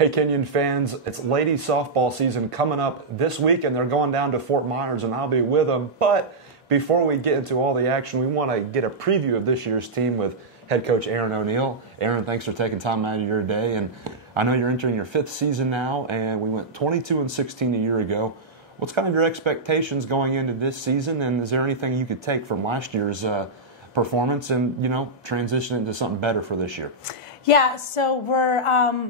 Hey, Kenyon fans, it's ladies softball season coming up this week, and they're going down to Fort Myers, and I'll be with them. But before we get into all the action, we want to get a preview of this year's team with head coach Erin O'Neill. Erin, thanks for taking time out of your day. And I know you're entering your 5th season now, and we went 22-16 a year ago. What's kind of your expectations going into this season, and is there anything you could take from last year's performance and, transition into something better for this year? Yeah, so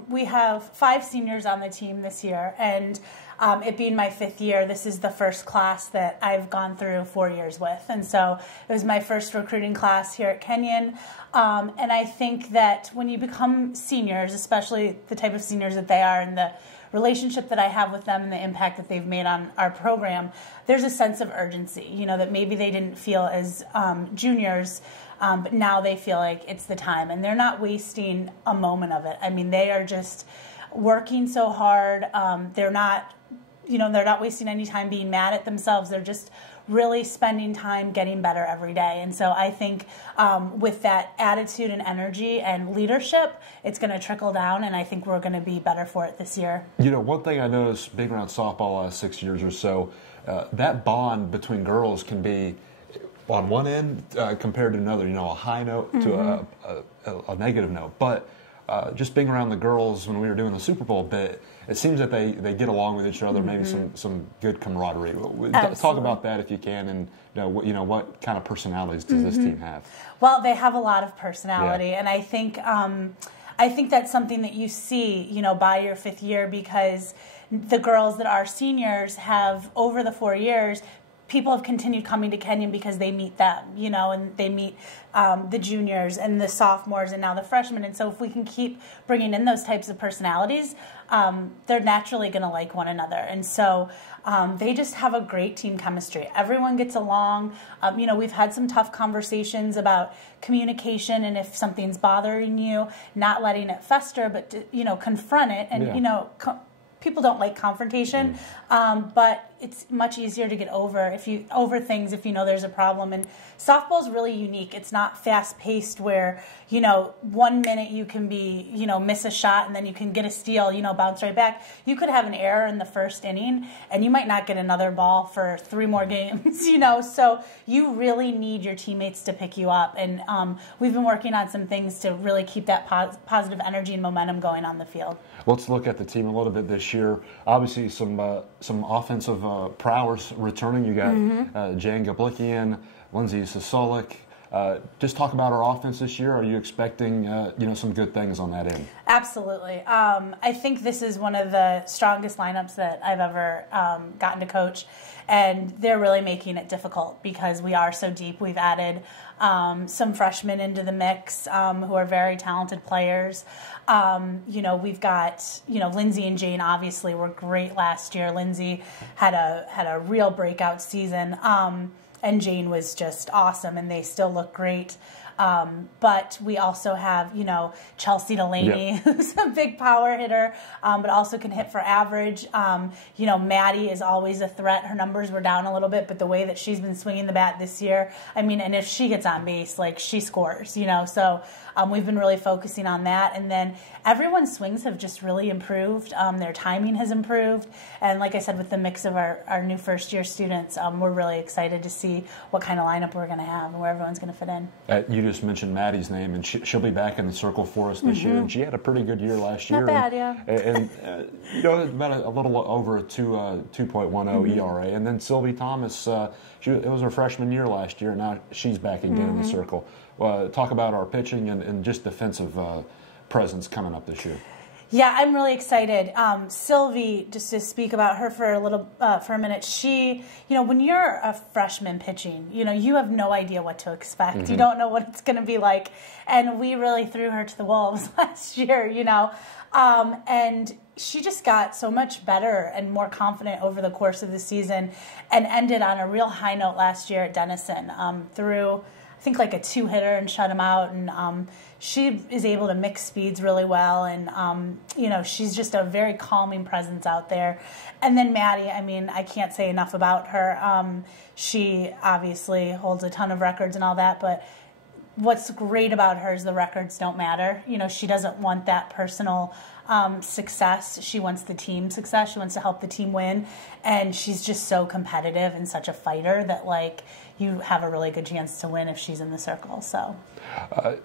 we have 5 seniors on the team this year, and it being my 5th year, this is the first class that I've gone through 4 years with, and so it was my first recruiting class here at Kenyon, and I think that when you become seniors, especially the type of seniors that they are and the relationship that I have with them and the impact that they've made on our program, there's a sense of urgency, that maybe they didn't feel as juniors. But now they feel like it's the time, and they're not wasting a moment of it. I mean, they are just working so hard. They're not wasting any time being mad at themselves. They're just really spending time getting better every day. And so I think with that attitude and energy and leadership, it's going to trickle down, and I think we're going to be better for it this year. One thing I noticed being around softball the last 6 years or so, that bond between girls can be on one end compared to another, a high note to a negative note. But just being around the girls when we were doing the Super Bowl bit, it seems that they get along with each other, maybe some good camaraderie. Talk about that if you can, and what kind of personalities does this team have? Well, they have a lot of personality, and I think that's something that you see, by your 5th year, because the girls that are seniors have, over the 4 years, people have continued coming to Kenyon because they meet them, and they meet the juniors and the sophomores and now the freshmen. And so if we can keep bringing in those types of personalities, they're naturally going to like one another. And so they just have a great team chemistry. Everyone gets along. We've had some tough conversations about communication, and if something's bothering you, not letting it fester, but confront it. And, people don't like confrontation, but it's much easier to get over things if you know there's a problem. And softball is really unique. It's not fast-paced where 1 minute you can be miss a shot and then you can get a steal, bounce right back. You could have an error in the first inning and you might not get another ball for 3 more games. So you really need your teammates to pick you up. And we've been working on some things to really keep that positive energy and momentum going on the field. Let's look at the team a little bit this year. Obviously, some offensive prowess returning. You got Jan Gablikian, Lindsay Sosolik. Just talk about our offense this year. Are you expecting some good things on that end? Absolutely. I think this is one of the strongest lineups that I've ever gotten to coach, and they're really making it difficult because we are so deep. We've added some freshmen into the mix who are very talented players. We've got Lindsay and Jane obviously were great last year. Lindsay had a real breakout season. And Jane was just awesome, and they still look great. But we also have, Chelsea Delaney, who's a big power hitter, but also can hit for average. Maddie is always a threat. Her numbers were down a little bit, but the way that she's been swinging the bat this year, and if she gets on base, she scores, So we've been really focusing on that. And then everyone's swings have just really improved. Their timing has improved. And like I said, with the mix of our new first-year students, we're really excited to see what kind of lineup we're going to have and where everyone's going to fit in. You just mentioned Maddie's name, and she'll be back in the circle for us this year. And she had a pretty good year last year. Not bad, yeah. And about a little over a 2.10 ERA. And then Sylvie Thomas, it was her freshman year last year. Now she's back again in the circle. Talk about our pitching and just defensive presence coming up this year. Yeah, I'm really excited. Sylvie, just to speak about her for a minute, she, when you're a freshman pitching, you have no idea what to expect. You don't know what it's going to be like. And we really threw her to the wolves last year, and she just got so much better and more confident over the course of the season and ended on a real high note last year at Denison through, I think, a 2-hitter and shut him out. And she is able to mix speeds really well. And, she's just a very calming presence out there. And then Maddie, I can't say enough about her. She obviously holds a ton of records and all that, but what's great about her is the records don't matter. You know, she doesn't want that personal success. She wants the team success. She wants to help the team win. And she's just so competitive and such a fighter that, like, you have a really good chance to win if she's in the circle. So,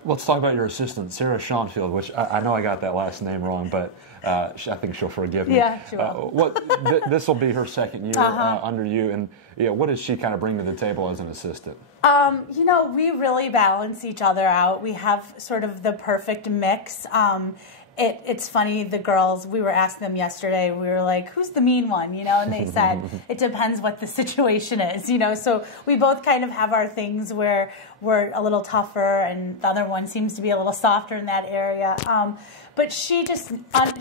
let's talk about your assistant, Sarah Schoenfield, which I know I got that last name wrong, but I think she'll forgive me. Yeah, she will. This will be her second year under you, and what does she kind of bring to the table as an assistant? You know, we really balance each other out. We have sort of the perfect mix. It's funny, the girls, we were asking them yesterday, we were like, who's the mean one, you know, and they said, it depends what the situation is, you know, so we both kind of have our things where we're a little tougher and the other one seems to be a little softer in that area. But she just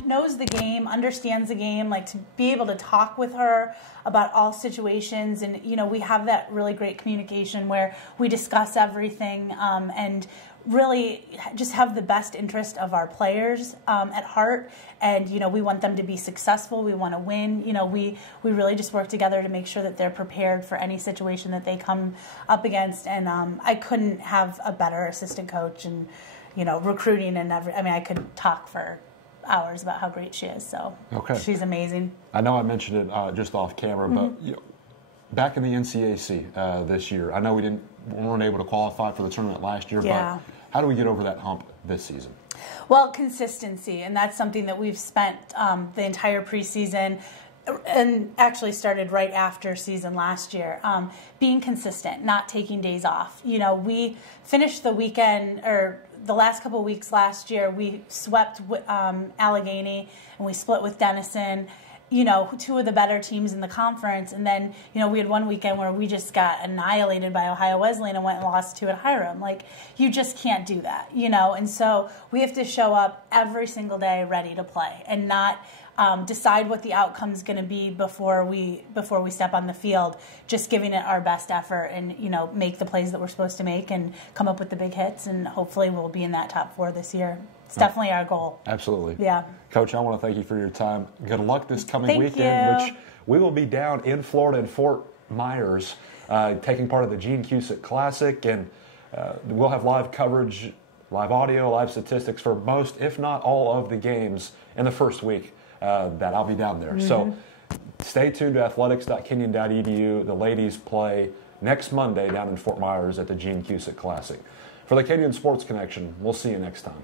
knows the game, understands the game, like to be able to talk with her about all situations. And, you know, we have that really great communication where we discuss everything and really just have the best interest of our players at heart. And, you know, we want them to be successful. We want to win. You know, we really just work together to make sure that they're prepared for any situation that they come up against. And I couldn't have a better assistant coach and, you know, recruiting and I mean, I could talk for hours about how great she is. So she's amazing. I know I mentioned it just off camera, but back in the NCAC this year, I know we weren't able to qualify for the tournament last year, but how do we get over that hump this season? Well, consistency, and that's something that we've spent the entire preseason and actually started right after season last year, being consistent, not taking days off. You know, we finished the weekend, or the last couple of weeks last year, we swept Allegheny, and we split with Denison, you know, two of the better teams in the conference. And then, you know, we had one weekend where we just got annihilated by Ohio Wesleyan and went and lost 2 at Hiram. Like, you just can't do that, you know. And so we have to show up every single day ready to play and not decide what the outcome's going to be before we step on the field, just giving it our best effort and, you know, make the plays that we're supposed to make and come up with the big hits, and hopefully we'll be in that top 4 this year. It's definitely our goal. Absolutely. Yeah. Coach, I want to thank you for your time. Good luck this coming weekend, which we will be down in Florida in Fort Myers, taking part of the Gene Cusick Classic, and we'll have live coverage, live audio, live statistics for most, if not all, of the games in the first week that I'll be down there. So stay tuned to athletics.kenyon.edu. The ladies play next Monday down in Fort Myers at the Gene Cusick Classic. For the Kenyon Sports Connection, we'll see you next time.